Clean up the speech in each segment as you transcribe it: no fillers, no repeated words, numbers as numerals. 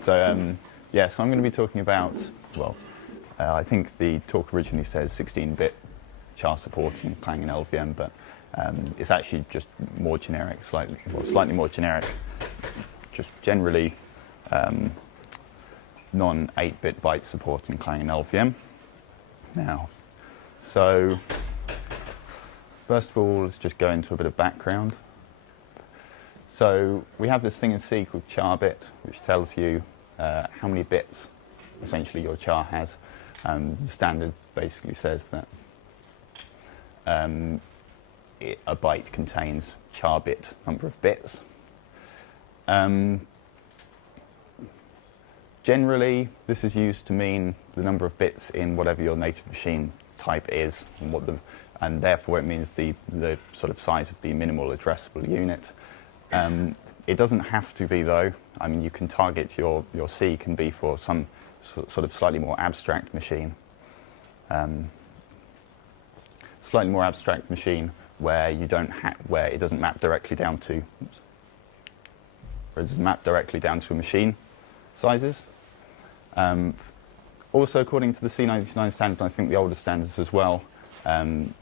So, yeah, so I'm going to be talking about, well, I think the talk originally says 16-bit char support in Clang and LLVM, but it's actually just more generic, slightly more generic, just generally non-8-bit byte support in Clang and LLVM. Now, so first of all, let's just go into a bit of background. So we have this thing in C called char bit, which tells you how many bits essentially your char has. The standard basically says that a byte contains char bit number of bits. Generally, this is used to mean the number of bits in whatever your native machine type is, and therefore it means the sort of size of the minimal addressable unit. It doesn't have to be, though. I mean, you can target your C can be for some sort of slightly more abstract machine. Slightly more abstract machine where you don't where it doesn't map directly down to machine sizes. Also, according to the C99 standard, I think the older standards as well,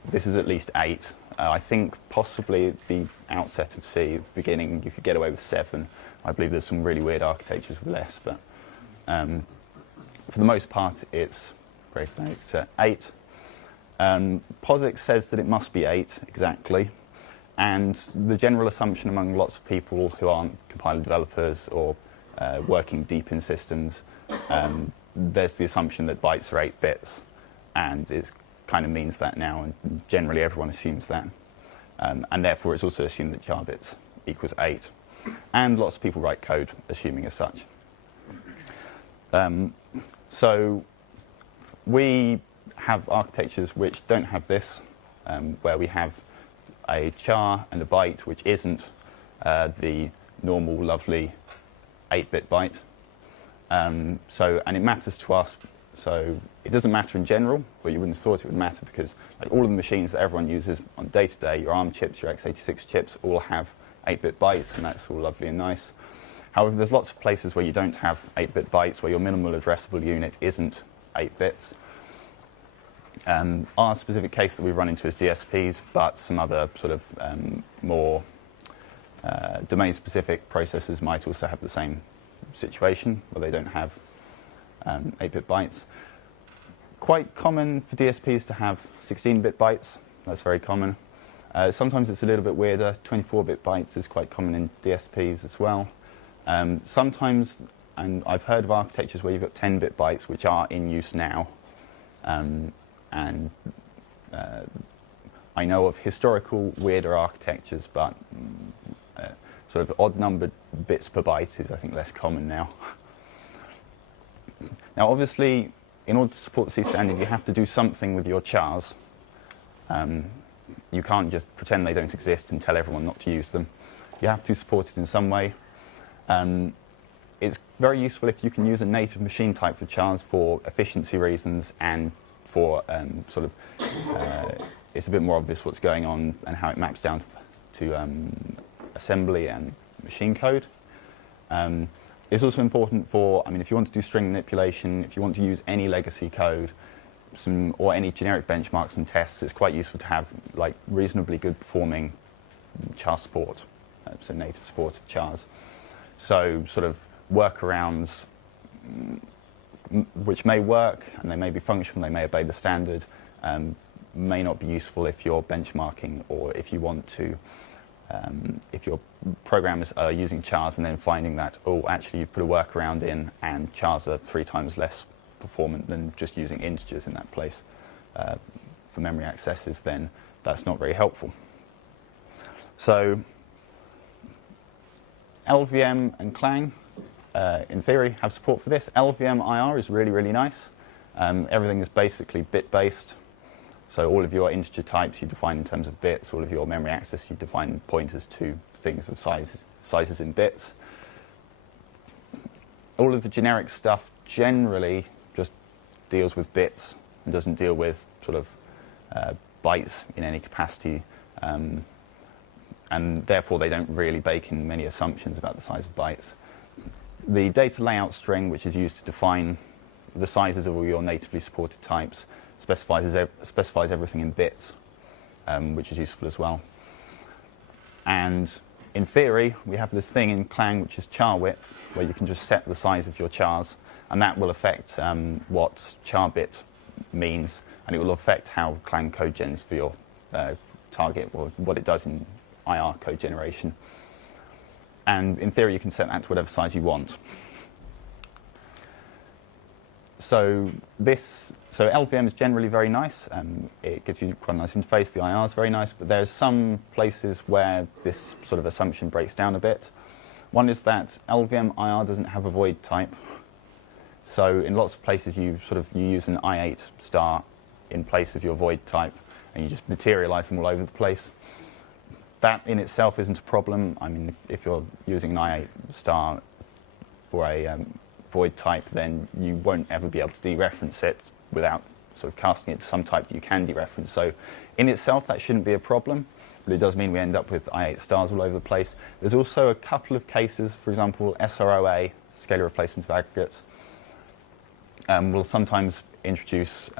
this is at least 8. I think possibly at the outset of C, at the beginning, you could get away with 7. I believe there's some really weird architectures with less, but for the most part, it's greater than 8. POSIX says that it must be 8 exactly, and the general assumption among lots of people who aren't compiler developers or working deep in systems, there's the assumption that bytes are 8 bits, and it kind of means that now, and generally everyone assumes that. And therefore it's also assumed that char bits equals 8. And lots of people write code assuming as such. So we have architectures which don't have this, where we have a char and a byte which isn't the normal, lovely 8-bit byte. And it matters to us. So it doesn't matter in general, but you wouldn't have thought it would matter because like all of the machines that everyone uses on day-to-day, your ARM chips, your x86 chips, all have 8-bit bytes, and that's all lovely and nice. However, there's lots of places where you don't have 8-bit bytes, where your minimal addressable unit isn't 8 bits. Our specific case that we run into is DSPs, but some other sort of more domain-specific processors might also have the same situation, where they don't have 8-bit bytes. Quite common for DSPs to have 16-bit bytes. That's very common. Sometimes it's a little bit weirder. 24-bit bytes is quite common in DSPs as well. Sometimes, and I've heard of architectures where you've got 10-bit bytes, which are in use now. I know of historical weirder architectures, but sort of odd-numbered bits per byte is, I think, less common now. Now, obviously, in order to support the C standard, you have to do something with your chars. You can't just pretend they don't exist and tell everyone not to use them. You have to support it in some way. It's very useful if you can use a native machine type for chars for efficiency reasons and for it's a bit more obvious what's going on and how it maps down to assembly and machine code. It's also important for, I mean, if you want to do string manipulation, if you want to use any legacy code, or any generic benchmarks and tests, it's quite useful to have like reasonably good performing char support, so native support of chars. So sort of workarounds which may work and they may be functional, they may obey the standard, may not be useful if you're benchmarking or if you want to if your programmers are using chars and then finding that, oh, actually you've put a workaround in and chars are 3 times less performant than just using integers in that place for memory accesses, then that's not very helpful. So LLVM and Clang, in theory, have support for this. LLVM IR is really, really nice. Everything is basically bit-based. So all of your integer types you define in terms of bits. All of your memory access you define pointers to things of sizes in bits. All of the generic stuff generally just deals with bits and doesn't deal with sort of bytes in any capacity. And therefore they don't really bake in many assumptions about the size of bytes. the data layout string, which is used to define the sizes of all your natively supported types, specifies everything in bits, which is useful as well. And in theory, we have this thing in Clang, which is char width, where you can just set the size of your chars, and that will affect what char bit means, and it will affect how Clang code gens for your target, or what it does in IR code generation. And in theory, you can set that to whatever size you want. So LLVM is generally very nice. It gives you quite a nice interface. The IR is very nice, but there's some places where this sort of assumption breaks down a bit. One is that LLVM IR doesn't have a void type. So in lots of places, you use an I8 star in place of your void type, and you just materialize them all over the place. That in itself isn't a problem. I mean, if you're using an I8 star for a void type, then you won't ever be able to dereference it without sort of casting it to some type that you can dereference. So in itself, that shouldn't be a problem, but it does mean we end up with I8 stars all over the place. There's also a couple of cases, for example, SROA, scalar replacement of aggregates, will sometimes introduce,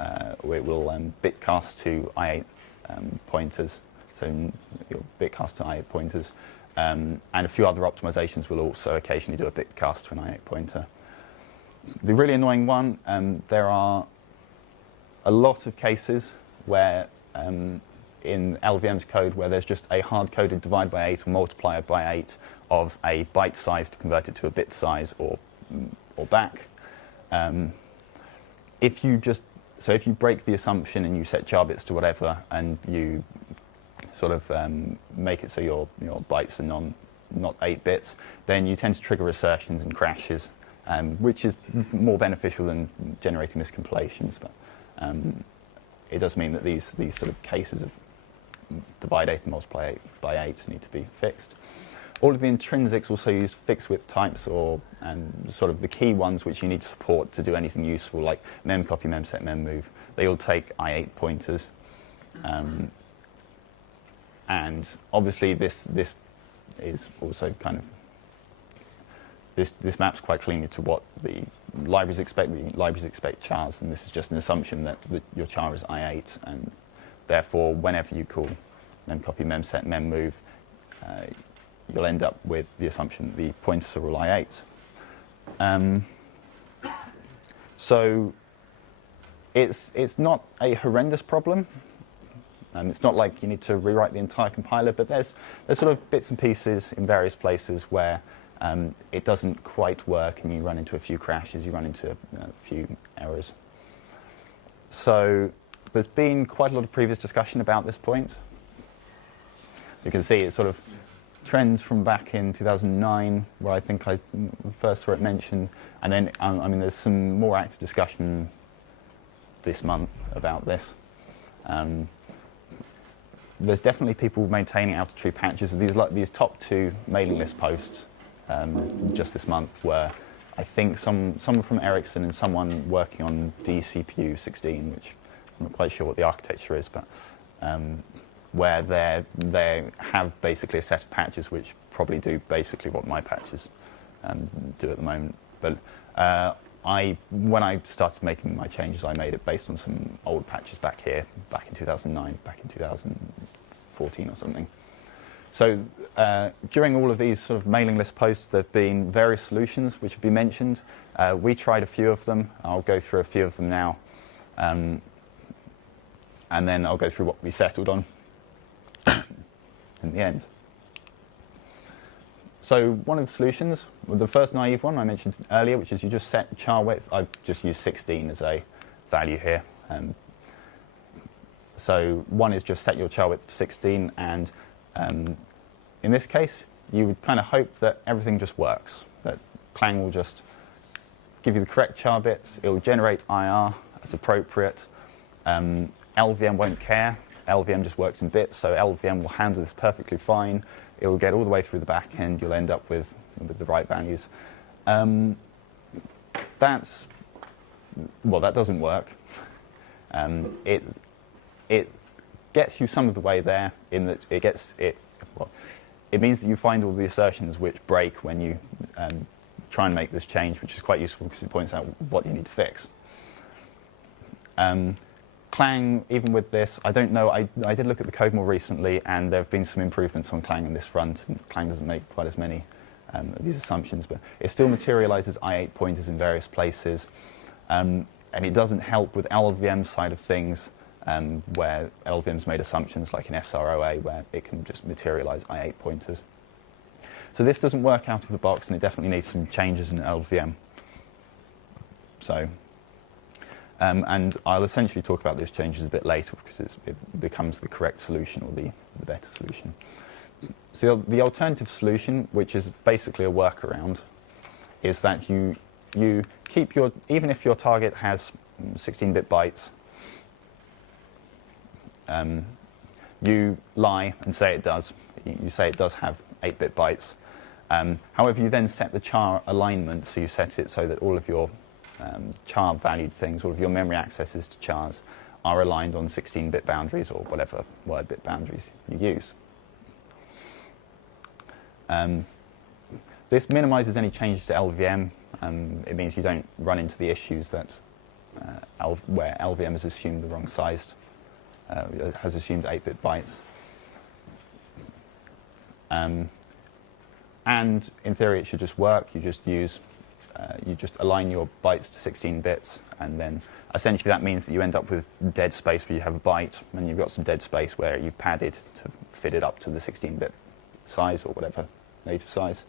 or it will bitcast to I8 pointers, so you'll bitcast to I8 pointers, and a few other optimizations will also occasionally do a bitcast to an I8 pointer. The really annoying one, there are a lot of cases where in LLVM's code where there's just a hard-coded divide by 8 or multiplier by 8 of a byte size to convert it to a bit size or back. If you break the assumption and you set char bits to whatever, and you sort of make it so your bytes are not 8 bits, then you tend to trigger assertions and crashes, which is more beneficial than generating miscompilations. But it does mean that these sort of cases of divide 8 and multiply 8 by 8 need to be fixed. All of the intrinsics also use fixed width types, and sort of the key ones which you need to support to do anything useful, like memcopy, memset, memmove. They all take I8 pointers. And obviously this is also kind of, this maps quite cleanly to what the libraries expect. The libraries expect chars, and this is just an assumption that your char is I8, and therefore whenever you call memcopy, memset, memmove, you'll end up with the assumption that the pointers are all I8. So it's not a horrendous problem. It's not like you need to rewrite the entire compiler, but there's sort of bits and pieces in various places where it doesn't quite work, and you run into a few crashes, you run into a few errors. So there's been quite a lot of previous discussion about this point. You can see it sort of trends from back in 2009, where I think I first saw it mentioned, and then I mean there's some more active discussion this month about this. There's definitely people maintaining out-of-tree patches. These top 2 mailing list posts just this month were, I think, someone from Ericsson and someone working on DCPU 16, which I'm not quite sure what the architecture is, but where they have basically a set of patches which probably do basically what my patches do at the moment. But when I started making my changes, I made it based on some old patches back here, back in 2009, back in 2014 or something. So during all of these sort of mailing list posts, there have been various solutions which have been mentioned. We tried a few of them. I'll go through a few of them now. And then I'll go through what we settled on in the end. So one of the solutions, the first naive one I mentioned earlier, which is you just set char width. I've just used 16 as a value here. So one is just set your char width to 16, and in this case, you would kind of hope that everything just works, that Clang will just give you the correct char bits, it will generate IR as appropriate. LLVM won't care. LLVM just works in bits, so LLVM will handle this perfectly fine. It will get all the way through the back end. You'll end up with the right values. That doesn't work. It gets you some of the way there in that it means that you find all the assertions which break when you try and make this change, which is quite useful because it points out what you need to fix. Clang, even with this, I don't know, I did look at the code more recently, and there have been some improvements on Clang on this front, and Clang doesn't make quite as many of these assumptions, but it still materializes I8 pointers in various places, and it doesn't help with LLVM side of things, where LLVM's made assumptions like in SROA, where it can just materialize I8 pointers. So this doesn't work out of the box, and it definitely needs some changes in LLVM. So, and I'll essentially talk about those changes a bit later because it becomes the correct solution, or the better solution. So the alternative solution, which is basically a workaround, is that you keep your, even if your target has 16-bit bytes, you lie and say it does. You say it does have 8-bit bytes. However, you then set the char alignment, so you set it so that all of your char valued things, all of your memory accesses to chars, are aligned on 16-bit boundaries, or whatever word bit boundaries you use. This minimizes any changes to LLVM. It means you don't run into the issues that where LLVM has assumed the wrong sized, has assumed 8-bit bytes. And in theory, it should just work. You just use, you just align your bytes to 16 bits, and then essentially that means that you end up with dead space where you have a byte, and you've got some dead space where you've padded to fit it up to the 16-bit size, or whatever native size.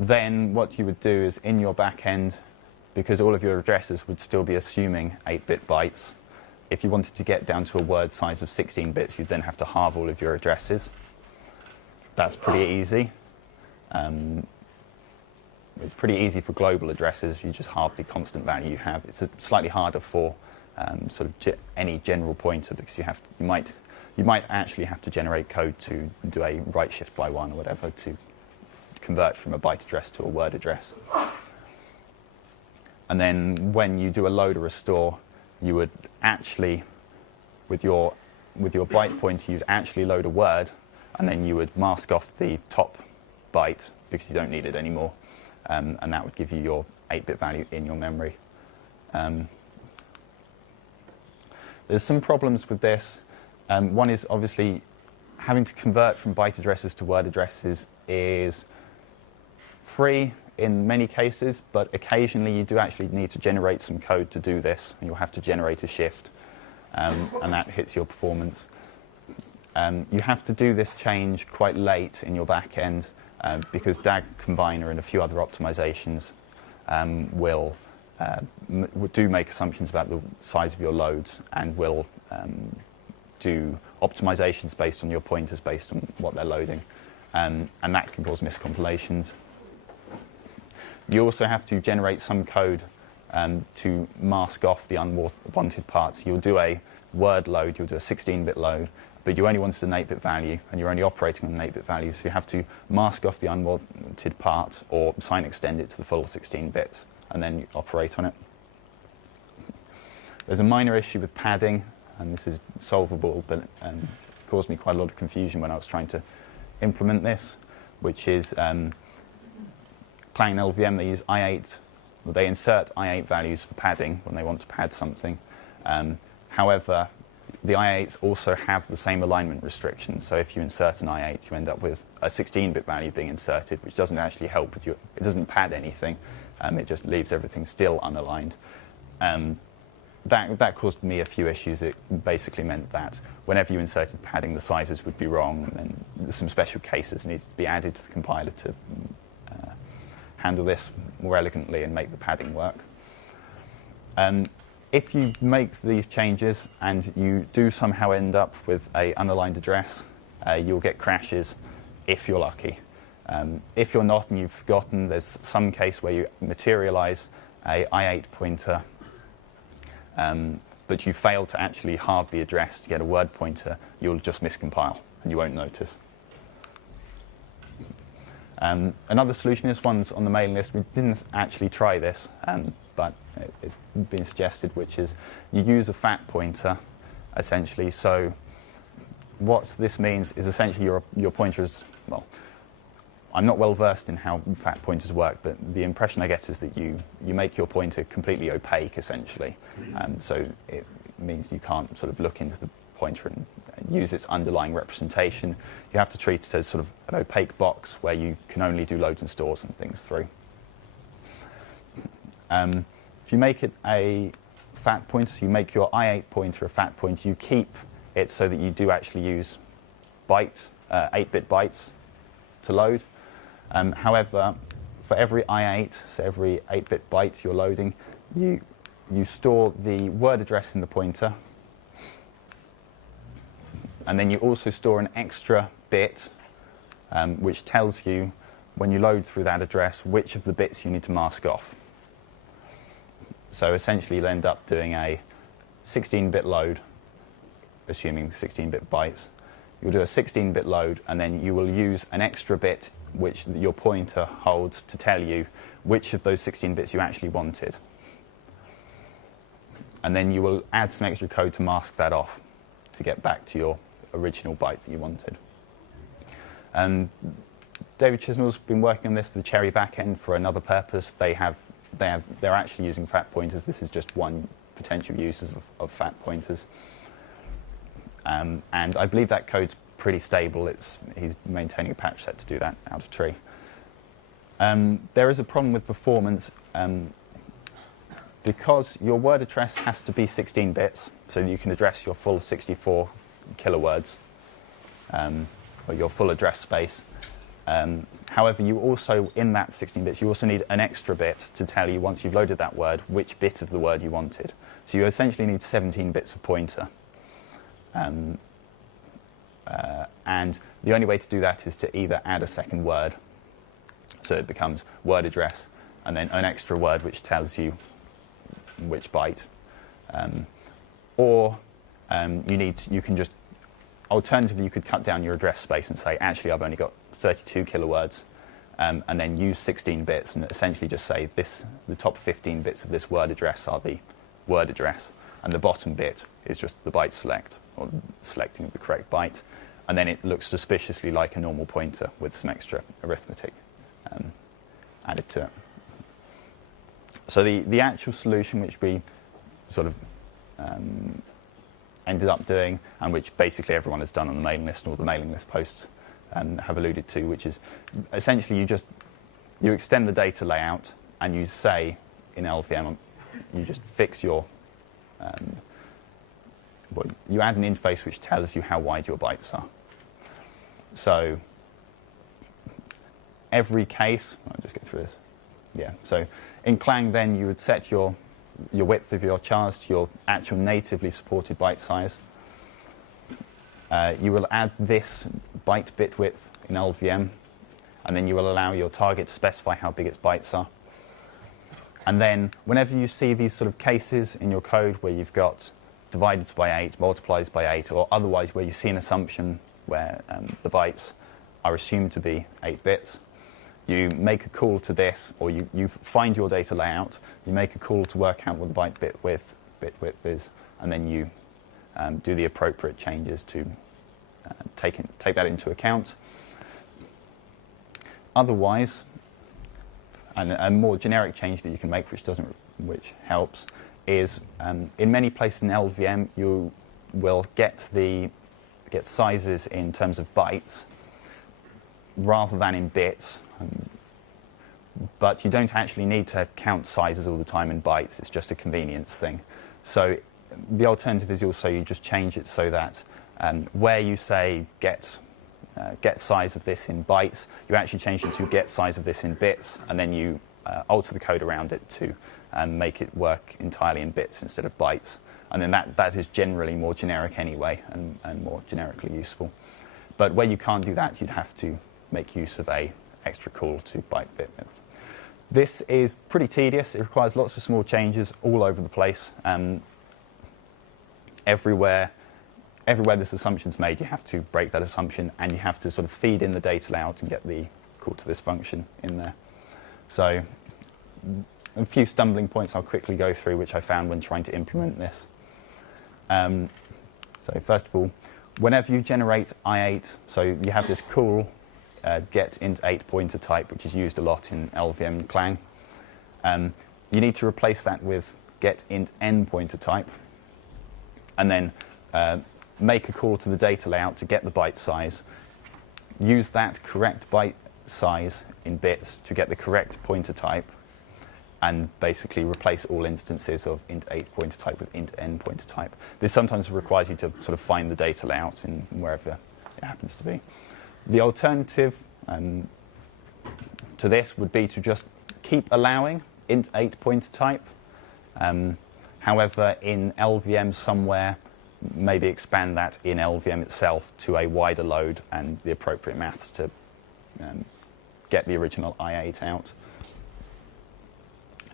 Then what you would do is, in your back end, because all of your addresses would still be assuming 8-bit bytes, if you wanted to get down to a word size of 16 bits, you'd then have to halve all of your addresses. That's pretty easy. It's pretty easy for global addresses. You just halve the constant value you have. It's slightly harder for sort of any general pointer, because you might actually have to generate code to do a right shift by 1 or whatever to convert from a byte address to a word address. And then when you do a load or a store, you would actually, with your byte pointer, you'd actually load a word, and then you would mask off the top byte because you don't need it anymore, and that would give you your 8-bit value in your memory. There's some problems with this. One is obviously having to convert from byte addresses to word addresses is free in many cases, but occasionally you do actually need to generate some code to do this, and you'll have to generate a shift, and that hits your performance. You have to do this change quite late in your back end, because DAG Combiner and a few other optimizations do make assumptions about the size of your loads, and will do optimizations based on your pointers, based on what they're loading, and that can cause miscompilations. You also have to generate some code to mask off the unwanted parts. You'll do a word load, you'll do a 16-bit load, but you only wanted an 8-bit value, and you're only operating on an 8-bit value, so you have to mask off the unwanted part, or sign extend it to the full 16 bits, and then you operate on it. There's a minor issue with padding, and this is solvable, but caused me quite a lot of confusion when I was trying to implement this, which is Clang and LLVM, they use I8, well, they insert I8 values for padding when they want to pad something. However, the I8s also have the same alignment restrictions, so if you insert an I8, you end up with a 16-bit value being inserted, which doesn't actually help with it doesn't pad anything, it just leaves everything still unaligned. That caused me a few issues. It basically meant that whenever you inserted padding, the sizes would be wrong, and then some special cases needed to be added to the compiler to handle this more elegantly and make the padding work. If you make these changes and you do somehow end up with an unaligned address, you'll get crashes if you're lucky. If you're not and you've forgotten, there's some case where you materialize a I8 pointer, but you fail to actually halve the address to get a word pointer, you'll just miscompile and you won't notice. Another solution, this one's on the mailing list. We didn't actually try this, but it's been suggested, which is you use a fat pointer, essentially. So what this means is essentially your pointer is, well, I'm not well versed in how fact pointers work, but the impression I get is that you make your pointer completely opaque, essentially. So it means you can't sort of look into the pointer and use its underlying representation. You have to treat it as sort of an opaque box where you can only do loads and stores and things through. If you make it a fact pointer, so you make your I8 pointer a fact pointer, you keep it so that you do actually use 8-bit bytes to load. However, for every I8, so every 8-bit byte you're loading, you store the word address in the pointer, and then you also store an extra bit which tells you, when you load through that address, which of the bits you need to mask off. So essentially you'll end up doing a 16-bit load, assuming 16-bit bytes. You'll do a 16-bit load, and then you will use an extra bit which your pointer holds to tell you which of those 16 bits you actually wanted. And then you will add some extra code to mask that off to get back to your original byte that you wanted. David Chisnell's been working on this for the Cherry backend for another purpose. They're actually using fact pointers. This is just one potential use of fact pointers. And I believe that code's pretty stable. He's maintaining a patch set to do that out of tree. There is a problem with performance because your word address has to be 16 bits, so that you can address your full 64 kilowords, or your full address space. However, you also, in that 16 bits, you also need an extra bit to tell you, once you've loaded that word, which bit of the word you wanted. So you essentially need 17 bits of pointer. And the only way to do that is to either add a second word, so it becomes word address, and then an extra word which tells you which byte, or you can just, alternatively, you could cut down your address space and say, actually, I've only got 32 kilowords, and then use 16 bits and essentially just say the top 15 bits of this word address are the word address, and the bottom bit is just the byte select, or selecting the correct byte, and then it looks suspiciously like a normal pointer with some extra arithmetic added to it. So the actual solution, which we sort of ended up doing, and which basically everyone has done on the mailing list, or the mailing list posts have alluded to, which is essentially you extend the data layout, and you say in LLVM, you just fix your you add an interface which tells you how wide your bytes are. So every case, I'll just go through this. Yeah. So in Clang, then you would set your width of your chars to your actual natively supported byte size. You will add this byte bit width in LLVM, and then you will allow your target to specify how big its bytes are. And then whenever you see these sort of cases in your code where you've got divided by 8, multiplies by 8, or otherwise where you see an assumption where the bytes are assumed to be 8 bits, you make a call to this, or you find your data layout, you make a call to work out what the byte bit width is, and then you do the appropriate changes to take that into account. Otherwise, and a more generic change that you can make, which helps, is in many places in LLVM you will get sizes in terms of bytes rather than in bits. But you don't actually need to count sizes all the time in bytes. It's just a convenience thing. So the alternative is also you just change it so that where you say get size of this in bytes, you actually change it to get size of this in bits, and then you alter the code around it to make it work entirely in bits instead of bytes. And then that is generally more generic anyway, and more generically useful. But where you can't do that, you'd have to make use of a extra call to byte bit width. This is pretty tedious. It requires lots of small changes all over the place. Everywhere this assumption's made, you have to break that assumption, and you have to sort of feed in the data layout and get the call to this function in there. So a few stumbling points I'll quickly go through, which I found when trying to implement this. So first of all, whenever you generate I8, so you have this call get int 8 pointer type, which is used a lot in LLVM and Clang. You need to replace that with get int n pointer type, and then make a call to the data layout to get the byte size. Use that correct byte size in bits to get the correct pointer type, and basically replace all instances of int 8 pointer type with int n pointer type. This sometimes requires you to sort of find the data layout in wherever it happens to be. The alternative to this would be to just keep allowing int 8 pointer type. However, in LLVM somewhere, maybe expand that in LLVM itself to a wider load and the appropriate maths to get the original I8 out.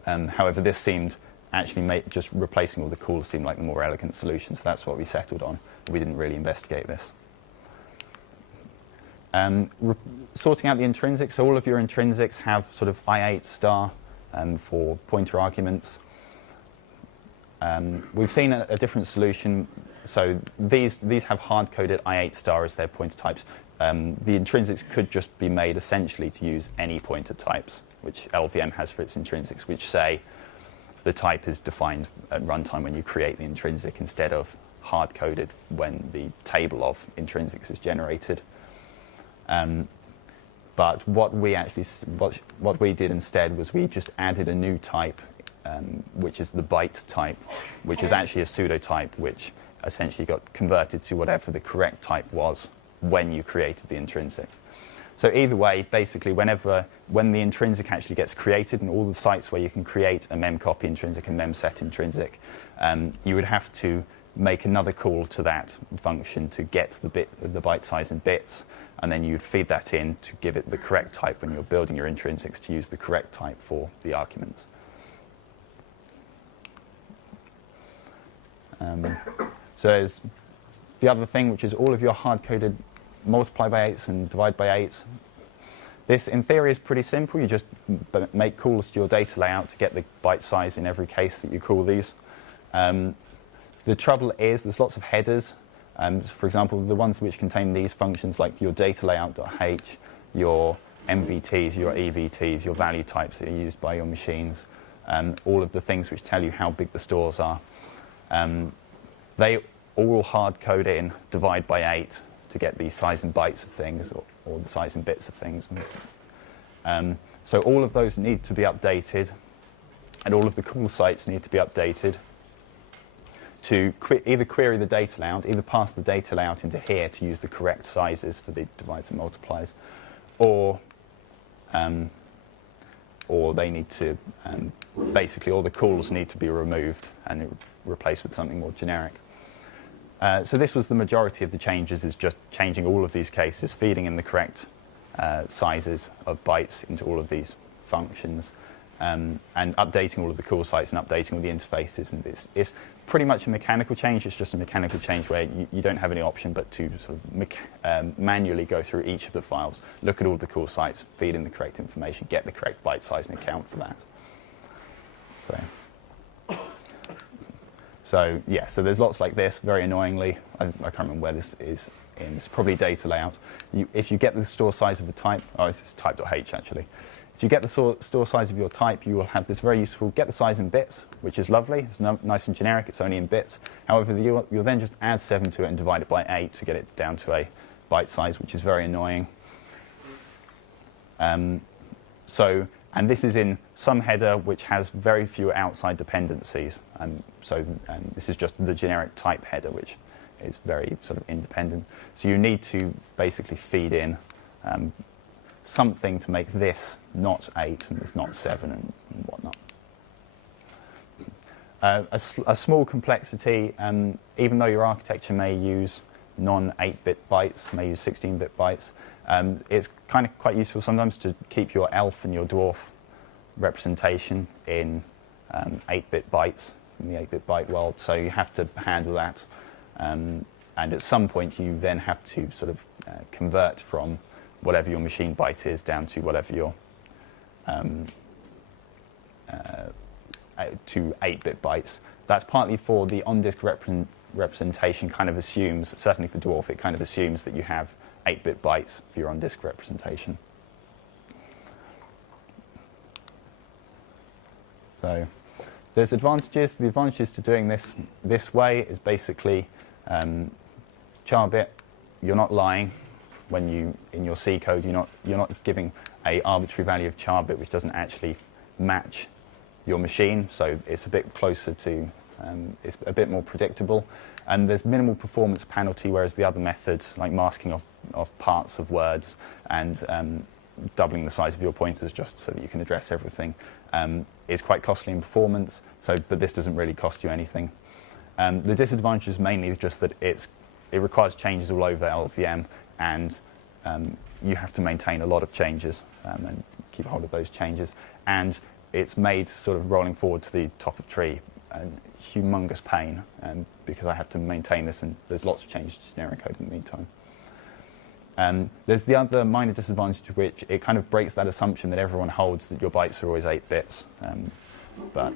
However, this seemed actually just replacing all the calls seemed like the more elegant solution, so that's what we settled on. We didn't really investigate this. Sorting out the intrinsics, so all of your intrinsics have sort of I8 star for pointer arguments. We've seen a different solution. So these have hard-coded I8 star as their pointer types. The intrinsics could just be made essentially to use any pointer types, which LLVM has for its intrinsics, which say the type is defined at runtime when you create the intrinsic instead of hard-coded when the table of intrinsics is generated. But what we did instead was we just added a new type, which is the byte type, which is actually a pseudo type, which essentially got converted to whatever the correct type was when you created the intrinsic. So either way, basically, when the intrinsic actually gets created, and all the sites where you can create a memcopy intrinsic and memset intrinsic, you would have to make another call to that function to get the byte size in bits, and then you'd feed that in to give it the correct type when you're building your intrinsics to use the correct type for the arguments. So there's the other thing, which is all of your hard-coded multiply by 8s and divide by 8s. This, in theory, is pretty simple. You just make calls to your data layout to get the byte size in every case that you call these. The trouble is there's lots of headers. For example, the ones which contain these functions, like your data layout.h, your MVTs, your EVTs, your value types that are used by your machines, all of the things which tell you how big the stores are. They all hard code in divide by 8 to get the size in bytes of things, or the size in bits of things. So all of those need to be updated, and all of the call sites need to be updated to either query the data layout, either pass the data layout into here to use the correct sizes for the divides and multiplies, or they need to, basically all the calls need to be removed and replaced with something more generic. So this was the majority of the changes, is just changing all of these cases, feeding in the correct sizes of bytes into all of these functions, and updating all of the call sites and updating all the interfaces. And it's pretty much a mechanical change. It's just a mechanical change where you don't have any option but to sort of manually go through each of the files, look at all the call sites, feed in the correct information, get the correct byte size and account for that. So yeah, so there's lots like this, very annoyingly. I can't remember where this is in. It's probably data layout. If you get the store size of a type, this is type.h actually. If you get the store size of your type, you will have this very useful get the size in bits, which is lovely. It's nice and generic. It's only in bits. However, you'll then just add 7 to it and divide it by 8 to get it down to a byte size, which is very annoying. And this is in some header which has very few outside dependencies. So this is just the generic type header, which is very sort of independent. So you need to basically feed in something to make this not 8 and this not 7 and whatnot. A small complexity, even though your architecture may use non-8-bit bytes, may use 16-bit bytes, it's kind of quite useful sometimes to keep your ELF and your dwarf representation in 8-bit bytes, in the 8-bit byte world, so you have to handle that. And at some point you then have to sort of convert from whatever your machine byte is down to whatever your to 8-bit bytes. That's partly for the on-disk representation kind of assumes, certainly for dwarf, it kind of assumes that you have 8-bit bytes for your on-disk representation. So there's advantages. The advantages to doing this way is basically char bit. You're not lying when in your C code. You're not giving a arbitrary value of char bit which doesn't actually match your machine. So it's a bit closer to. It's a bit more predictable, and there's minimal performance penalty. Whereas the other methods, like masking off parts of words and doubling the size of your pointers just so that you can address everything, is quite costly in performance. But this doesn't really cost you anything. The disadvantage is mainly just that it requires changes all over LLVM, and you have to maintain a lot of changes and keep hold of those changes. And it's made sort of rolling forward to the top of tree a humongous pain, because I have to maintain this, and there's lots of changes to generic code in the meantime. There's the other minor disadvantage, which it kind of breaks that assumption that everyone holds that your bytes are always 8 bits, but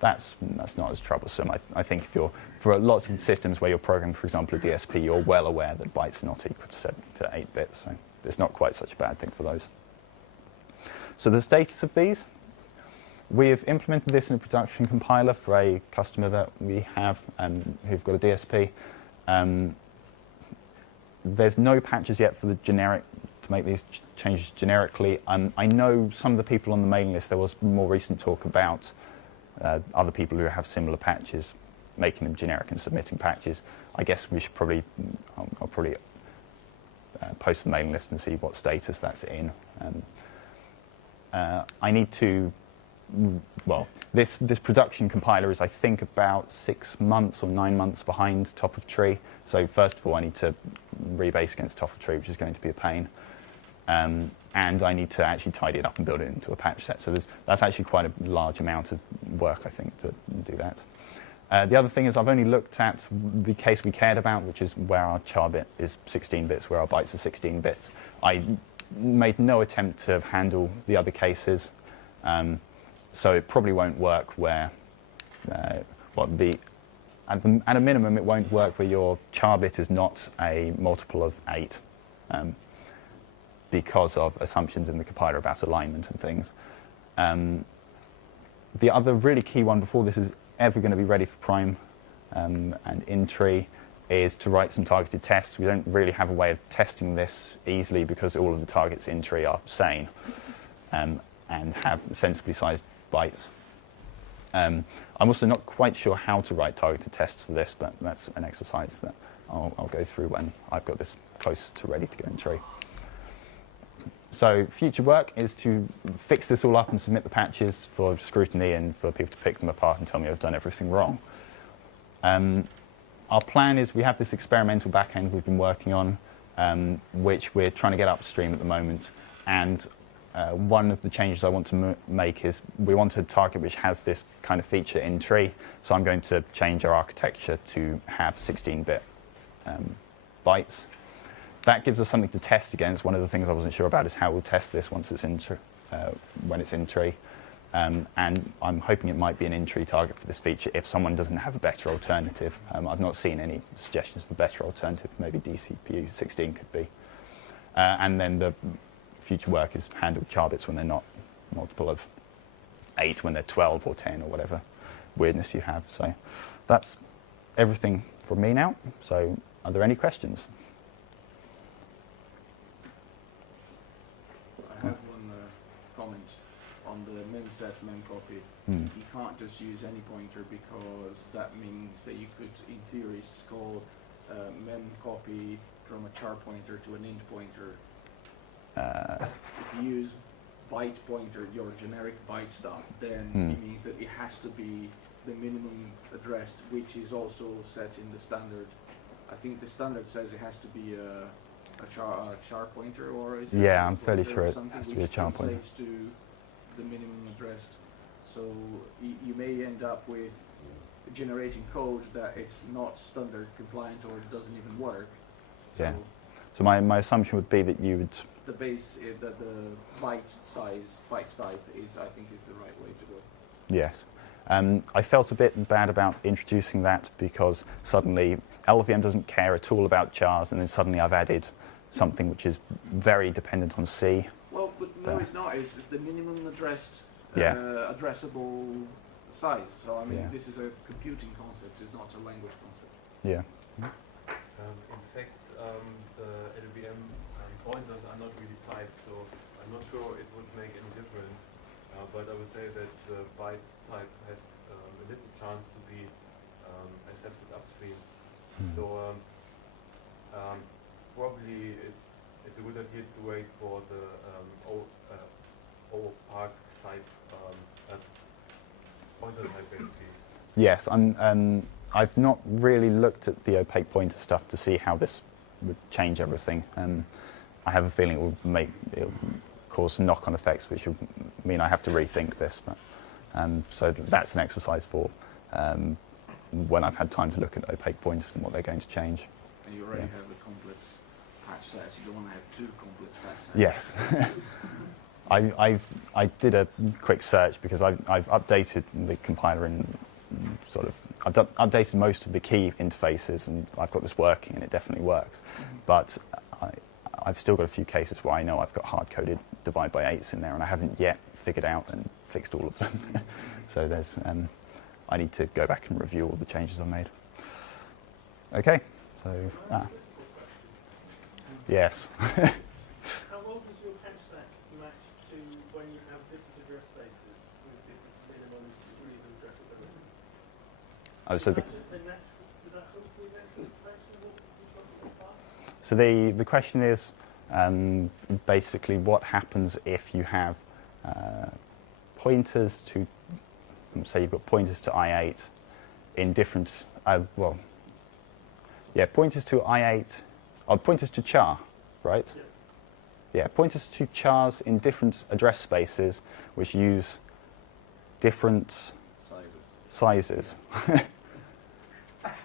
that's not as troublesome. I think for lots of systems where you're programming, for example, a DSP, you're well aware that bytes are not equal to 8 bits, so it's not quite such a bad thing for those. So the status of these. We have implemented this in a production compiler for a customer that we have who've got a DSP. There's no patches yet for the generic to make these changes generically. I know some of the people on the mailing list, there was more recent talk about other people who have similar patches, making them generic and submitting patches. I guess we should probably, I'll probably post the mailing list and see what status that's in. I need to. Well, this production compiler is, I think, about 6 months or 9 months behind top of tree. So first of all, I need to rebase against top of tree, which is going to be a pain. And I need to actually tidy it up and build it into a patch set. So that's actually quite a large amount of work, I think, to do that. The other thing is I've only looked at the case we cared about, which is where our char bit is 16 bits, where our bytes are 16 bits. I made no attempt to handle the other cases. So it probably won't work where, at a minimum, it won't work where your char bit is not a multiple of 8, because of assumptions in the compiler about alignment and things. The other really key one before this is ever going to be ready for prime and in tree is to write some targeted tests. We don't really have a way of testing this easily because all of the targets in tree are sane and have sensibly sized bytes. I'm also not quite sure how to write targeted tests for this, but that's an exercise that I'll go through when I've got this close to ready to go in tree. So future work is to fix this all up and submit the patches for scrutiny and for people to pick them apart and tell me I've done everything wrong. Our plan is we have this experimental backend we've been working on, which we're trying to get upstream at the moment. And one of the changes I want to make is we want a target which has this kind of feature in tree. So I'm going to change our architecture to have 16-bit bytes. That gives us something to test against. One of the things I wasn't sure about is how we'll test this once it's in when it's in tree. And I'm hoping it might be an in-tree target for this feature if someone doesn't have a better alternative. I've not seen any suggestions for better alternative. Maybe DCPU 16 could be. And then the future work is handle char bits when they're not multiple of 8, when they're 12 or 10 or whatever weirdness you have. So that's everything from me now. So are there any questions? I have one comment on the memset memcopy. You can't just use any pointer because that means that you could, in theory, call memcopy from a char pointer to an int pointer. If you use byte pointer, your generic byte stuff, then it means that it has to be the minimum addressed, which is also set in the standard. I think the standard says it has to be a char pointer, or is it? Yeah, I'm fairly sure it has to be a char pointer. Which translates to the minimum addressed. So you may end up with generating code that it's not standard compliant or it doesn't even work. So yeah. So my assumption would be that you would. The base, that the byte size, byte type is, I think, is the right way to go. Yes. I felt a bit bad about introducing that because suddenly LLVM doesn't care at all about chars, and then suddenly I've added something which is very dependent on C. Well, but no, it's not. It's the minimum addressed, Yeah. addressable size. So I mean, Yeah. this is a computing concept. It's not a language concept. Yeah. In fact, the LLVM pointers are not really typed, so I'm not sure it would make any difference. But I would say that the byte type has a little chance to be accepted upstream. So probably it's a good idea to wait for the opaque type pointer type basically. Yes, I've not really looked at the opaque pointer stuff to see how this would change everything. I have a feeling it will cause knock-on effects, which would mean I have to rethink this. But so that's an exercise for when I've had time to look at opaque pointers and what they're going to change. And you already have a complex patch set. You don't want to have two complex patch sets. Yes. I did a quick search because I've updated the compiler and I've updated most of the key interfaces, and I've got this working, and it definitely works. But I've still got a few cases where I know I've got hard-coded divide by 8s in there, and I haven't yet figured out and fixed all of them. So there's I need to go back and review all the changes I've made. Okay, so yes. How well does your patch set match to when you have different address spaces with different minimum degrees of addressability? Oh, so the, Does that hopefully natural expansion of something like that? so the question is basically what happens if you have pointers to, say you've got pointers to I8 in different, pointers to I8, or pointers to char, right? Yes. Yeah, pointers to chars in different address spaces which use different sizes.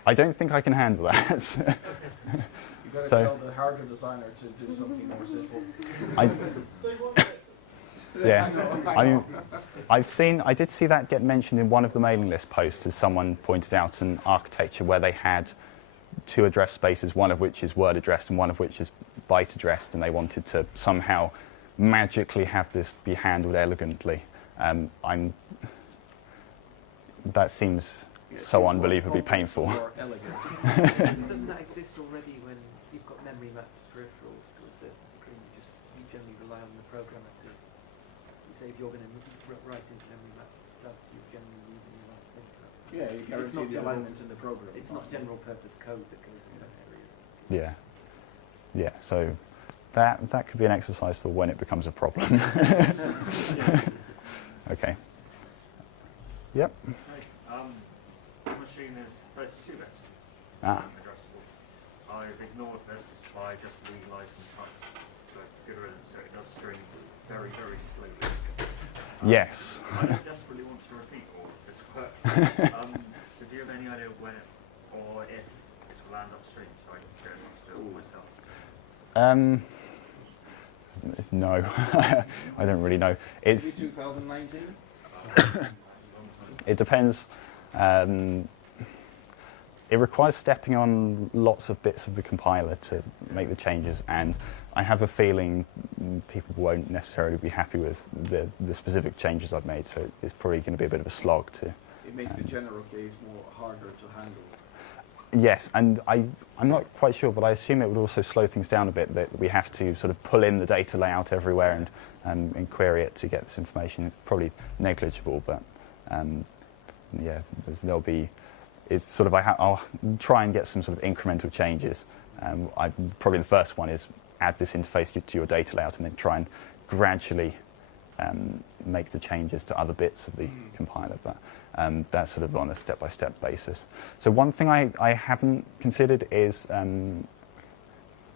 I don't think I can handle that. You've got to tell the hardware designer to do something more simple. They want this. Yeah, I mean, I did see that get mentioned in one of the mailing list posts as someone pointed out an architecture where they had two address spaces, one of which is word addressed and one of which is byte addressed, and they wanted to somehow magically have this be handled elegantly. That seems so unbelievably painful. Doesn't that exist already when you've got memory mapped peripherals to a certain degree? You generally rely on the programmer to say if you're going to write into memory mapped stuff, you're generally using the right thing. Yeah, you guarantee the alignment in the program. It's not general purpose code that goes in that area. Yeah. So that could be an exercise for when it becomes a problem. Okay. Yep. The machine is 32-bit addressable. I've ignored this by just realising types to a computer, so it does strings very, very slowly. Yes. I desperately want to repeat all of this work. So do you have any idea when or if it will land upstream so I can go and do it all myself? No, I don't really know. It's 2019? It depends. It requires stepping on lots of bits of the compiler to make the changes, and I have a feeling people won't necessarily be happy with the specific changes I've made, so it's probably going to be a bit of a slog to... It makes the general case more harder to handle. Yes, and I'm not quite sure, but I assume it would also slow things down a bit, that we have to sort of pull in the data layout everywhere and query it to get this information. Probably negligible, but yeah, there'll be... It's sort of I'll try and get some sort of incremental changes. Probably the first one is add this interface to your data layout and then try and gradually make the changes to other bits of the compiler. But that's sort of on a step-by-step basis. So one thing I haven't considered is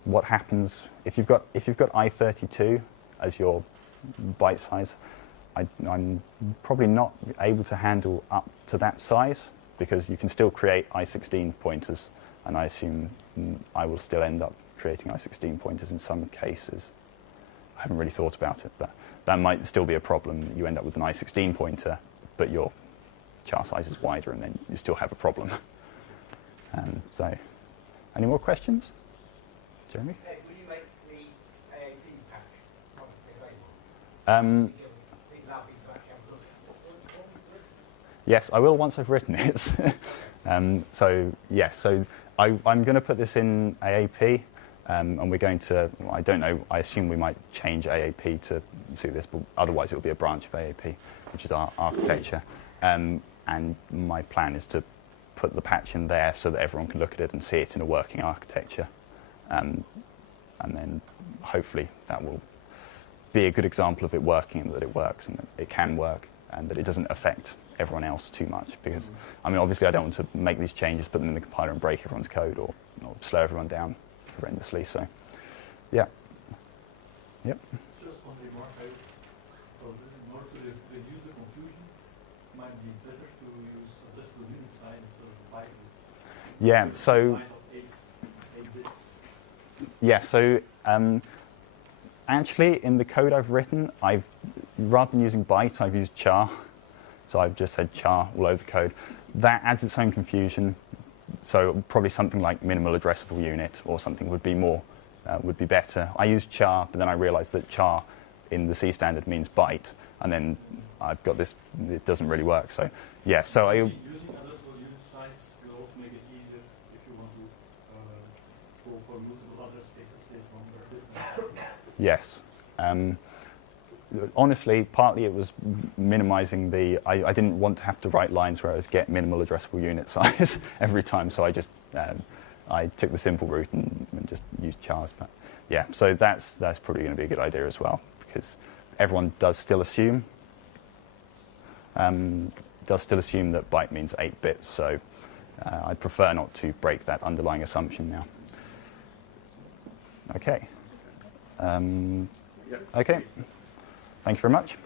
what happens if you've got I32 as your byte size. I'm probably not able to handle up to that size, because you can still create I16 pointers, and I assume I will still end up creating I16 pointers in some cases. I haven't really thought about it, but that might still be a problem. You end up with an I16 pointer, but your char size is wider, and then you still have a problem. So, any more questions? Jeremy? Will you make the AAP patch publicly available? People have been to actually have a look at it. Yes, I will once I've written it. So yes, so I'm going to put this in AAP, and we're going to, well, I don't know, I assume we might change AAP to suit this, but otherwise it will be a branch of AAP, which is our architecture. And my plan is to put the patch in there so that everyone can look at it and see it in a working architecture. And then hopefully that will be a good example of it working, and that it works, and that it can work, and that it doesn't affect everyone else too much. Because, I mean, obviously I don't want to make these changes, put them in the compiler and break everyone's code, or slow everyone down horrendously. So, yeah. Yep. Just one remark. In order to reduce the confusion, it might be better to use a decimal unit sign instead of a byte. Yeah, so... Yeah, so actually in the code I've written, rather than using byte, I've used char. So I've just said char all over the code. That adds its own confusion. So probably something like minimal addressable unit or something would be better. I used char, but then I realized that char in the C standard means byte, and then I've got this, it doesn't really work. So yeah, so using addressable unit size will also make it easier if you want to go for multiple address spaces later on. Yes. Honestly, partly it was minimizing the... I didn't want to have to write lines where I was get minimal addressable unit size every time, so I just I took the simple route and just used chars. But yeah, so that's probably going to be a good idea as well, because everyone does still assume that byte means 8 bits. So I prefer not to break that underlying assumption now. Okay. Okay. Thank you very much.